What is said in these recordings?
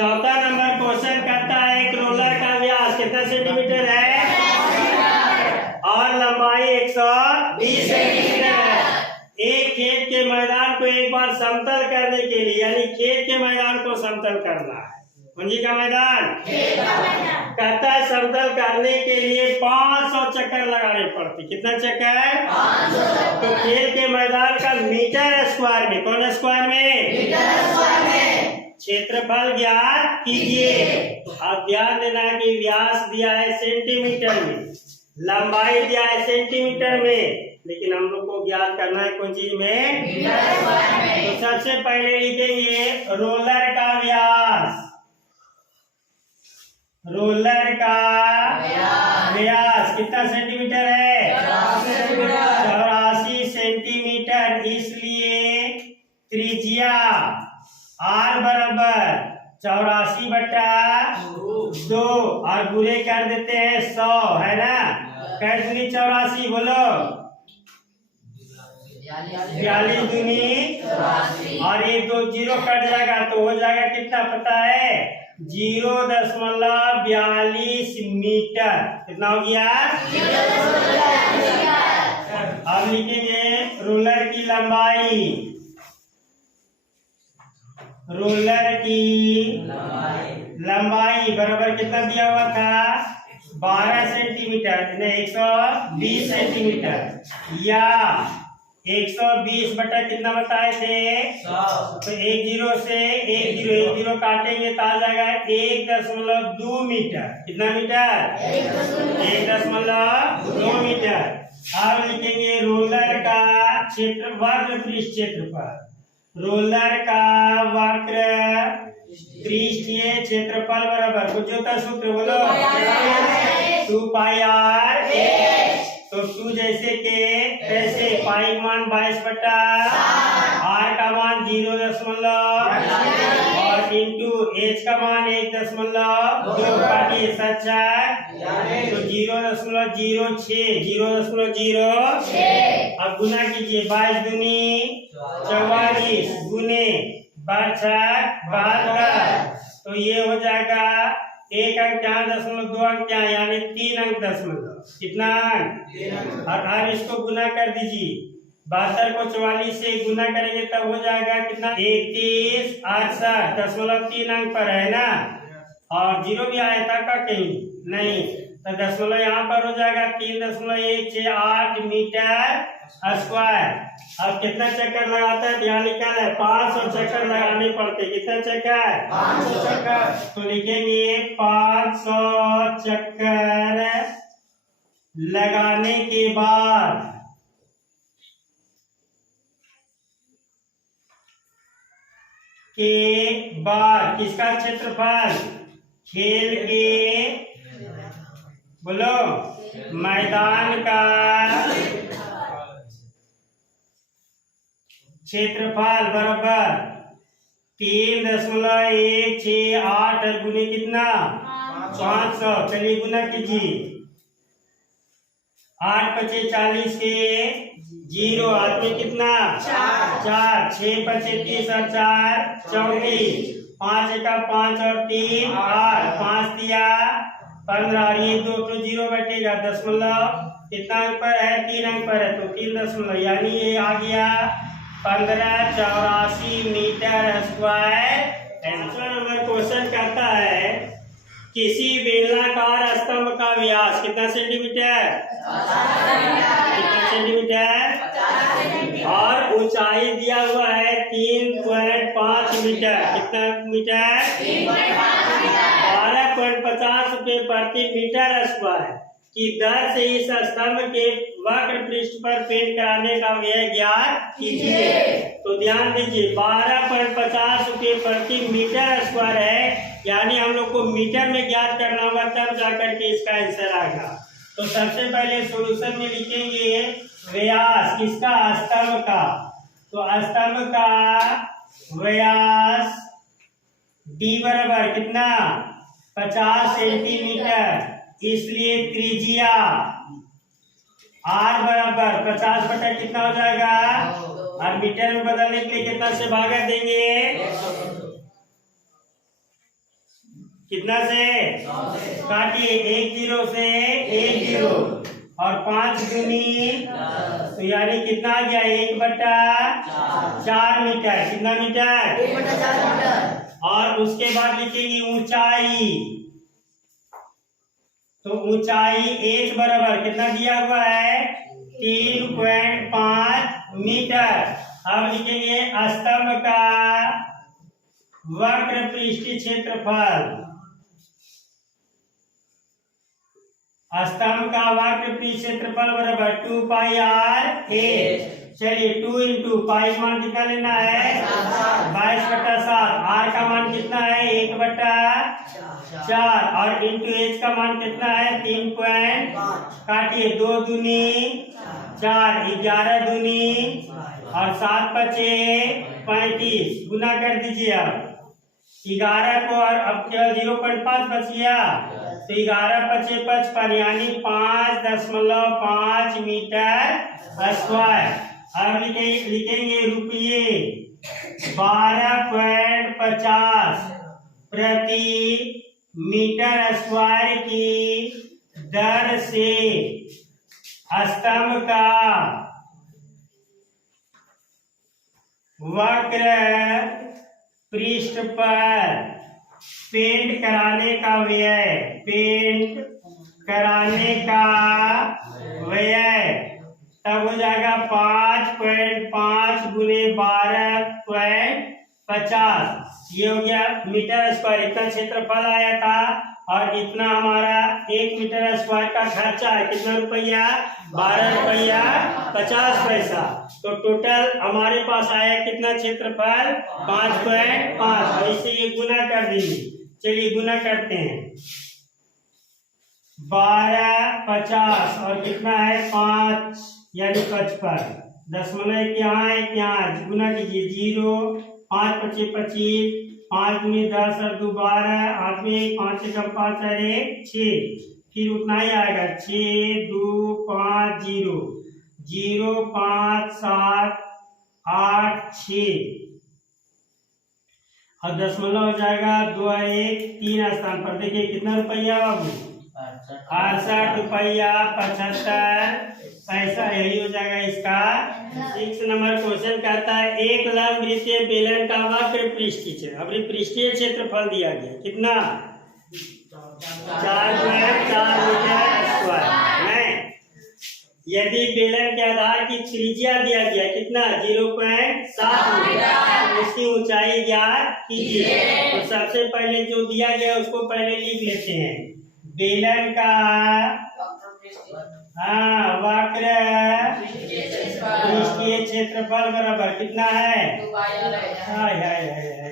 चौथा number question कहता है एक रोलर का व्यास कितना सेंटीमीटर है और लंबाई 120 सेंटीमीटर है। एक खेत के मैदान को एक बार समतल करने के लिए, यानी खेत के मैदान को समतल करना है, पूंजी का मैदान कहता है समतल करने के लिए 500 चक्कर लगाने पड़ते। कितना चक्कर? 500। तो खेत के मैदान का मीटर स्क्वायर में, कौन स्क्वायर में? मीटर स्क्वायर में क्षेत्रफल ज्ञात कीजिए। अब ध्यान देना कि व्यास दिया है सेंटीमीटर में, लंबाई दिया है सेंटीमीटर में, लेकिन हम लोग को ज्ञात करना है कौन चीज में? मीटर स्क्वायर में। तो सबसे पहले लिखेंगे रोलर का व्यास। रोलर का व्यास कितना सेंटीमीटर है? 84 सेंटीमीटर। इसलिए त्रिज्या R बराबर 84/2 और बुरे कर देते हैं 100, है ना? कैसे दूनी 84? बोलो 42 दूनी और ये 2 जीरो कट जाएगा तो हो जाएगा कितना पता है? 0.42 मीटर। कितना हो गया? अब लिखेंगे रोलर की लंबाई। रोलर की लंबाई बराबर कितना दिया हुआ था? 12 सेंटीमीटर, 120 सेंटीमीटर या 120 बटा कितना बताए थे? 100। तो 1 जीरो से 1 जीरो काटेंगे तो आ जाएगा 1.2 मीटर। कितना मीटर? 1.2 मीटर। अब लिखेंगे रोलर का क्षेत्र वक्र पृष्ठ क्षेत्रफल। रोलर का वक्र पृष्ठीय क्षेत्रफल बराबर कुछ होता सूत्र बोलो 2πr। तो 2 जैसे के कैसे? पाई मान 22/r का मान 0.2 और इंटू h का मान 1.2 काटिए 7 तो 0.06 अब गुना कीजिए 22 दूनी 44 गुने 72 तो ये हो जाएगा 1 अंक यहाँ 0.2 अंक यहाँ, यानी 3 अंक दशमलव। कितना अंक? और इसको गुना कर दीजिए। 72 को 44 से गुना करेंगे तब हो जाएगा कितना? 31.68 अंक पर है ना? और जीरो भी आया था का कहीं नहीं, तो दशमलव यहाँ पर हो जाएगा 3.168 मीटर स्क्वायर। अब कितना चक्कर लगाता है ध्यान निकाल है? 500 चक्कर लगाने पड़ते। कितना चक्कर? 500 चक्कर। तो लिखेंगे 500 चक्कर लगाने के बाद किसका क्षेत्रफल? खेल के बोलो मैदान का क्षेत्रफल बराबर 3.168 गुने कितना? 500। चलिए गुना कीजिए। 8 × 40 के 0 हाथ में कितना? 4 6 × 30 और 4 34 5 × 5 और 3 8 5 दिया 15 और ये 2 तो 0 बैठेगा दशमलव कितना अंक पर है? 3 अंक पर है तो 3 दशमलव, यानी ये आ गया 1584 मीटर स्क्वायर। दूसरा नंबर क्वेश्चन कहता है किसी बेलनाकार स्तंभ का व्यास कितना सेंटीमीटर? कितना सेंटीमीटर? और ऊंचाई दिया हुआ है 3.5 मीटर। कितना मीटर? 12.50 रुपये प्रति मीटर स्क्वायर की दर से इस स्तंभ के वक्र पृष्ठ पर पेंट कराने का व्यय ज्ञात कीजिए। तो ध्यान दीजिए 12.50 रुपये प्रति मीटर स्क्वायर है, यानी हम लोग को मीटर में ज्ञात करना होगा तब जाकर के इसका आंसर आएगा। तो सबसे पहले सॉल्यूशन में लिखेंगे व्यास किसका? स्तंभ का। तो स्तंभ का व्यास d बराबर कितना? 50 सेंटीमीटर। इसलिए त्रिज्या R बराबर 50 बटा कितना हो जाएगा? और मीटर में बदलने के लिए कितना से भागा देंगे? कितना से? काटिए, 1 0 से 1 0 और 5 दूनी, तो यानी कितना आ गया? 1/4 मीटर। कितना मीटर? 1/4 मीटर। और उसके बाद लिखेंगे ऊंचाई, तो ऊंचाई h बराबर कितना दिया हुआ है? 3.5 मीटर। अब लिखेंगे स्तंभ का वक्र पृष्ठीय क्षेत्रफल। स्तंभ का वक्र पृष्ठीय क्षेत्रफल बराबर 2 पाई r h। चलिए 2 इंटू पाई का मान कितना लेना है? 22/7। r का मान कितना है? 1/4 और इंटू h का मान कितना है? 3.5। काटिए, 2 दूनी 4, 11 दूनी और 7 बचे 35। गुना कर दीजिए। अब 11 को और अब केवल 0.5 बच गया, तो 11 बचे 55 यानी 5.5 मीटर स्क्वायर। अब लिखेंगे रुपये 12.50 प्रति मीटर स्क्वायर की दर से स्तंभ का वक्र पृष्ठ पर पेंट कराने का व्यय, पेंट कराने का व्यय तब हो जाएगा 5.5 गुने 12.50। ये हो गया मीटर स्क्वायर। इतना क्षेत्रफल आया था और इतना हमारा 1 मीटर स्क्वायर का खर्चा है। कितना रुपया? 12 रुपया 50 पैसा। तो टोटल हमारे पास आया कितना क्षेत्रफल? 5.5। ऐसे ये गुना कर दीजिए। चलिए गुना करते हैं। 12 50 और कितना है? 5 यानी 55। दशमलव एक यहाँ एक यहाँ, गुना कीजिए। 0 5 पचे 25, 5 गुनी 10 और 2 12, 8 में 5 से कम 5 और 1 6, फिर उतना ही आएगा 6 2 5 0 0 5 7 8 6 और दशमलव हो जाएगा 2 और 1 3 स्थान पर। देखिए कितना रुपया बाबू? 68 रुपया 75 पैसा। यही हो जाएगा इसका 6 नंबर क्वेश्चन। कहता है एक लंब वृत्तीय बेलन का वक्र पृष्ठीय क्षेत्र, अब पृष्ठीय क्षेत्रफल दिया गया कितना? 4.4 मीटर स्क्वायर है। यदि बेलन के आधार की त्रिज्या दिया गया कितना? 0.7 मीटर, उसकी ऊंचाई ज्ञात कीजिए। तो सबसे पहले जो दिया गया उसको पहले लिख लेते हैं। बेलन का वक्र पृष्ठीय क्षेत्रफल बराबर कितना है?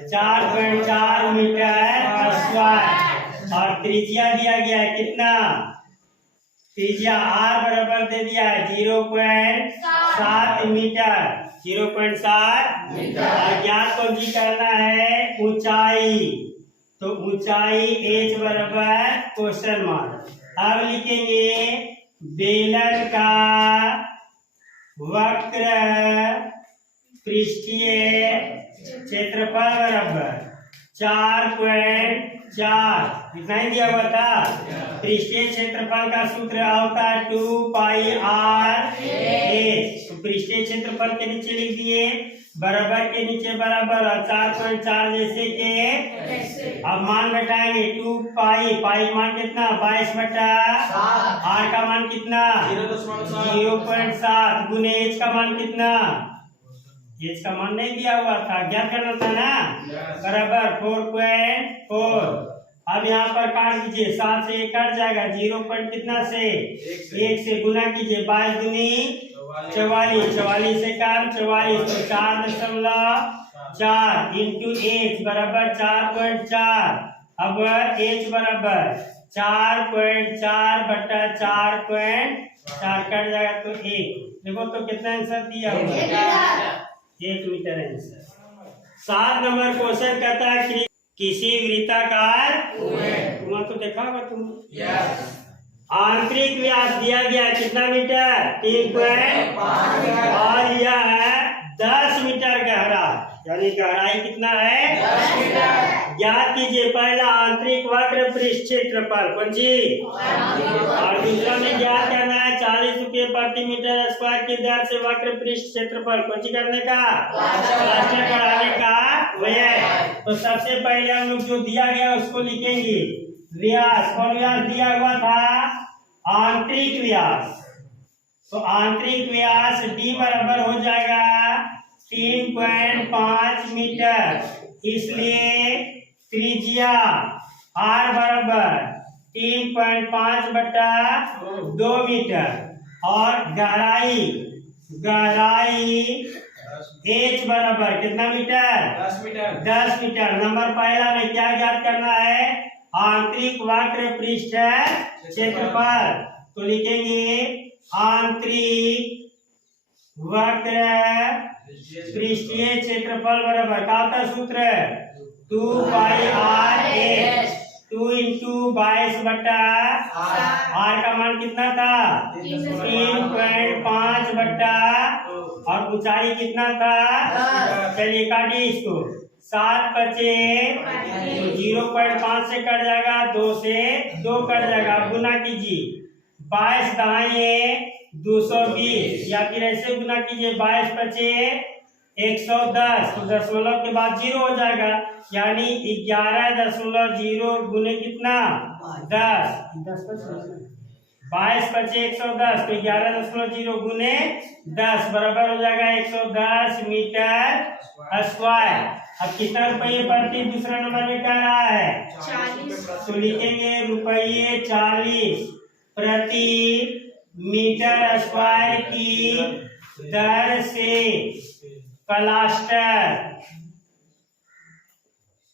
4.4 मीटर स्क्वायर। और त्रिज्या दिया गया है कितना? त्रिज्या r बराबर दे दिया है 0.7 मीटर। 0.7 मीटर। ज्ञात को भी करना है ऊंचाई, तो ऊंचाई h बराबर क्वेश्चन मार्क। अब लिखेंगे बेलन का वक्र पृष्ठीय क्षेत्रफल बराबर 4.4। इतना ही दिया हुआ था। पृष्ठीय क्षेत्रफल का सूत्र होता है 2 पाई r h। तो पृष्ठीय क्षेत्रफल के नीचे लिख दिए, बराबर के नीचे बराबर और 4.4 जैसे के। अब मान घटाएंगे 2 पाई, पाई मान कितना? 22/7। r का मान कितना? 0.7 गुने h का मान कितना? h का मान नहीं दिया हुआ था, ज्ञात करना था ना। बराबर 4.4। अब यहाँ पर काट दीजिए, 7 से 1 कट जाएगा। 0 पॉइंट कितना से? 1 से गुना कीजिए। 22 दूनी 44, 44 से कम 44, तो 4.4 इंटू h बराबर 4.4। अब h बराबर 4.4/4.4 कट जाएगा तो 1। देखो तो कितना आंसर दिया हुआ? 1 मीटर आंसर। 7 नंबर क्वेश्चन कहता है कि किसी वृत्ताकार कुआं तो देखा होगा तुम। आंतरिक व्यास दिया गया कितना मीटर? 3.5 और यह है 10 मीटर गहरा, यानी गहराई कितना है 10 मीटर। ज्ञात कीजिए पहला आंतरिक वक्र पृष्ठ क्षेत्रफल कौन सी, और दूसरा में ज्ञात करना है 40 रुपये प्रति मीटर स्क्वायर की दर से वक्र पृष्ठ क्षेत्रफल कौन सी करने का, प्लास्टर कराने का व्यय। तो सबसे पहले हम लोग जो दिया गया उसको लिखेंगे। व्यास, कौन व्यास दिया हुआ था, आंतरिक व्यास। तो आंतरिक व्यास D बराबर हो जाएगा 3.5 मीटर, इसलिए त्रिज्या R बराबर 3.5 बटा 2 मीटर, और गहराई H बराबर कितना मीटर 10 मीटर। 10 मीटर। नंबर पहला में क्या ज्ञात करना है, आंतरिक वक्र पृष्ठ क्षेत्रफल। तो लिखेंगे आंतरिक वक्र पृष्ठीय क्षेत्रफल बराबर का होता सूत्र 2πr/h, 2 × 22 बटा R का मान कितना था 3.5 बटा, और ऊंचाई कितना था, चलिए काटिए इसको, 7 बचे 0.5 से कट जाएगा, 2 से 2 कट जाएगा, गुना कीजिए 22 दाएं 220, या फिर ऐसे गुना कीजिए 22 बचे 110, तो दशमलव के बाद 0 हो जाएगा, यानी 11.0 गुने कितना 10, 22 बचे 110, तो 11.0 गुने 10 बराबर हो जाएगा 110 मीटर स्क्वायर। अब कितना रुपये प्रति दूसरा नंबर में कह रहा है 40, तो लिखेंगे रुपये 40 प्रति मीटर स्क्वायर की दर से प्लास्टर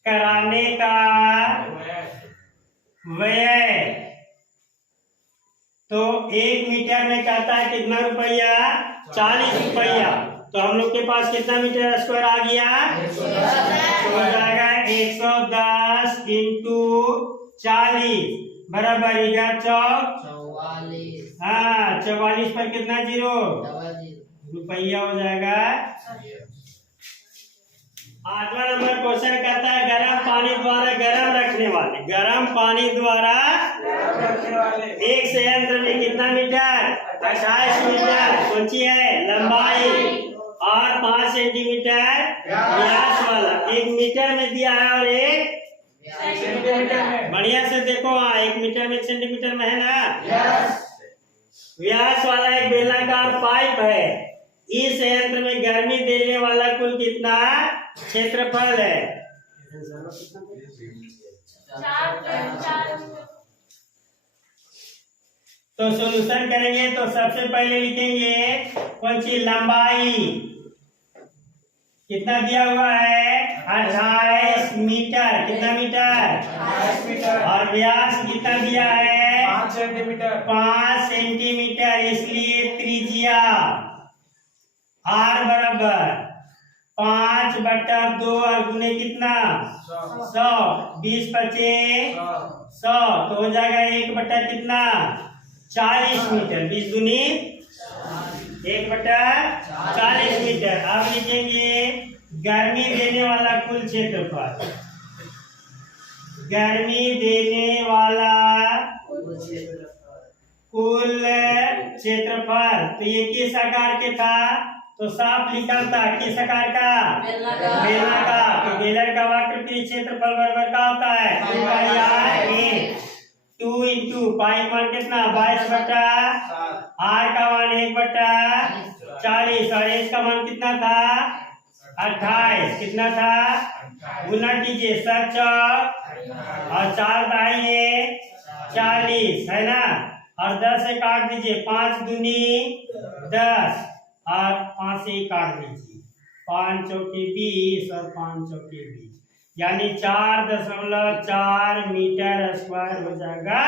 कराने का व्यय। तो 1 मीटर में कहता है कितना रुपया 40 रुपया, तो हम लोग के पास कितना मीटर स्क्वायर आ गया, तो हो जाएगा 110 × 40 बराबर 44। हाँ 44 पर कितना 0 रुपया हो जाएगा। 8वां नंबर क्वेश्चन कहता है गर्म पानी द्वारा गर्म रखने वाले एक संयंत्र में कितना मीटर 28 मीटर कौन सी है लंबाई, और 5 सेंटीमीटर व्यास वाला, 1 मीटर में दिया है और 1 सेंटीमीटर में। बढ़िया से देखो, 1 मीटर में 1 सेंटीमीटर में है ना। व्यास वाला एक बेलनाकार पाइप है, इस संयंत्र में गर्मी देने वाला कुल कितना क्षेत्रफल है, तो सॉल्यूशन करेंगे। तो सबसे पहले लिखेंगे कौन सी लंबाई कितना दिया हुआ है 28 मीटर, कितना मीटर 28 मीटर, और व्यास कितना दिया है 5 सेंटीमीटर, 5 सेंटीमीटर, इसलिए त्रिज्या R बराबर 5 बटा 2 और गुने कितना 100, 20 बचे 100, तो हो जाएगा 1 बटा कितना 40 मीटर, 20 दूनी 1 बटा 40 मीटर। अब लिखेंगे गर्मी देने वाला कुल क्षेत्रफल, गर्मी देने वाला कुल क्षेत्रफल, तो ये किस आकार के था, तो साफ लिखा था किस आकार का बेलनाकार, तो बेलर का वक्र क्षेत्रफल बराबर का होता है 2 × पाई मान कितना 22 बटा, R का मान 1 बटा 40, और H का मान कितना था 28, कितना था गुना कीजिए 7 और 4 दाहिने 40 है ना, और 10 से काट दीजिए, 5 दूनी 10 और 5 से ही काट दीजिए, 5 चौके 20 और 5 चौके 20, यानी 4.4 मीटर स्क्वायर हो जाएगा।